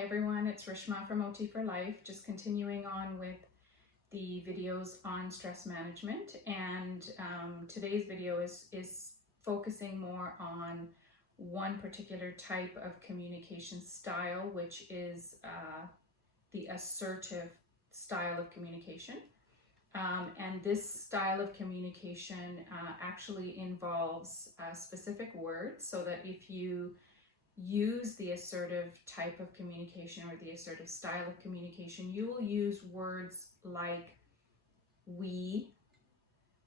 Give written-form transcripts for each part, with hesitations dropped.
Hi everyone, it's Rishma from OT for Life, just continuing on with the videos on stress management, and today's video is focusing more on one particular type of communication style, which is the assertive style of communication. And this style of communication actually involves specific words, so that if you use the assertive type of communication or the assertive style of communication, you will use words like we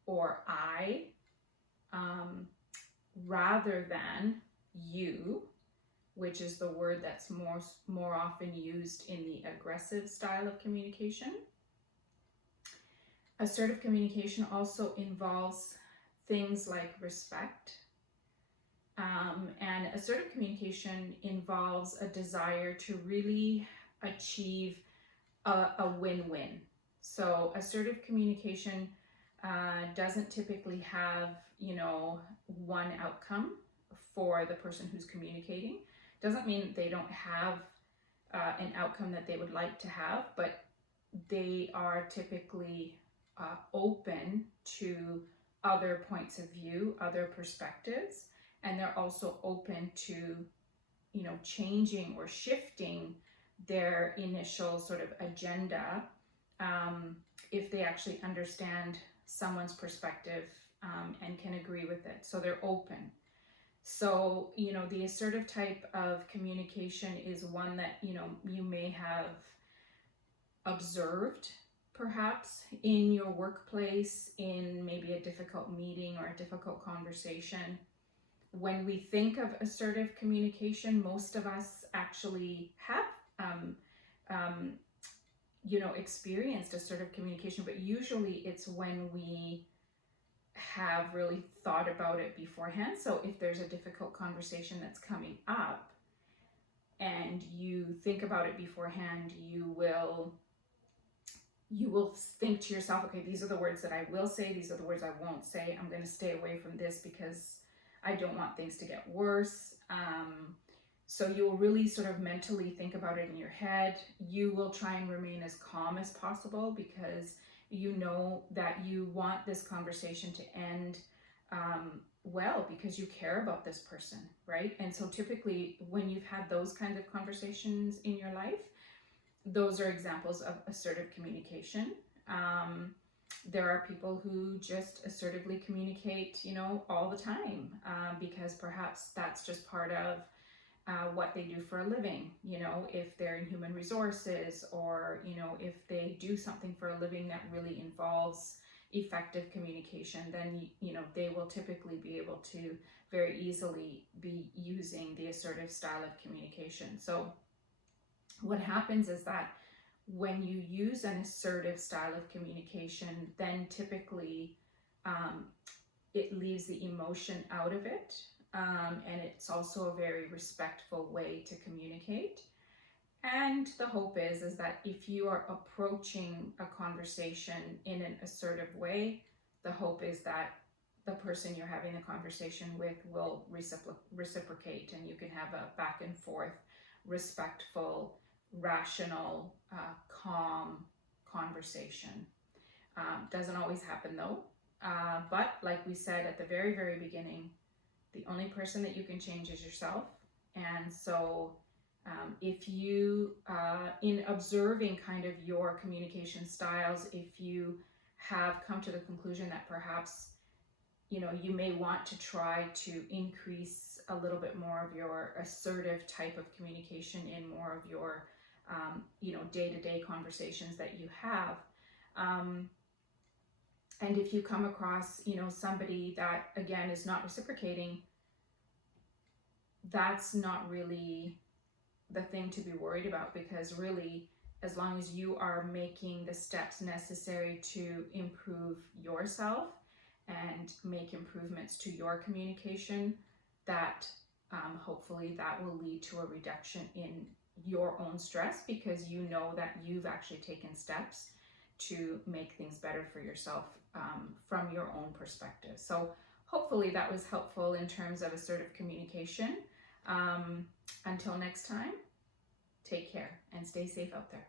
or I rather than you, which is the word that's more often used in the aggressive style of communication. Assertive communication also involves things like respect. And assertive communication involves a desire to really achieve a win-win. So assertive communication doesn't typically have, one outcome for the person who's communicating. Doesn't mean they don't have an outcome that they would like to have, but they are typically open to other points of view, other perspectives. And they're also open to, changing or shifting their initial sort of agenda if they actually understand someone's perspective and can agree with it. So they're open. So, the assertive type of communication is one that, you may have observed perhaps in your workplace, in maybe a difficult meeting or a difficult conversation. When we think of assertive communication, most of us actually have, experienced assertive communication, but usually it's when we have really thought about it beforehand. So if there's a difficult conversation that's coming up and you think about it beforehand, you will think to yourself, okay, these are the words that I will say, these are the words I won't say. I'm going to stay away from this because I don't want things to get worse. So you will really sort of mentally think about it in your head. You will try and remain as calm as possible because you know that you want this conversation to end well, because you care about this person, right? And so typically when you've had those kinds of conversations in your life, those are examples of assertive communication. There are people who just assertively communicate, all the time, because perhaps that's just part of what they do for a living. If they're in human resources, or, if they do something for a living that really involves effective communication, then, they will typically be able to very easily be using the assertive style of communication. So what happens is that when you use an assertive style of communication, then typically it leaves the emotion out of it. And it's also a very respectful way to communicate. And the hope is that if you are approaching a conversation in an assertive way, the hope is that the person you're having the conversation with will reciprocate, and you can have a back and forth, respectful, rational, calm conversation. Doesn't always happen though, but like we said at the very, very beginning, the only person that you can change is yourself. And so if you, in observing kind of your communication styles, if you have come to the conclusion that perhaps, you may want to try to increase a little bit more of your assertive type of communication in more of your, day-to-day conversations that you have. And if you come across, somebody that, again, is not reciprocating, that's not really the thing to be worried about, because really, as long as you are making the steps necessary to improve yourself and make improvements to your communication, that hopefully that will lead to a reduction in your own stress, because you know that you've actually taken steps to make things better for yourself from your own perspective. So hopefully that was helpful in terms of assertive communication. Until next time, Take care and stay safe out there.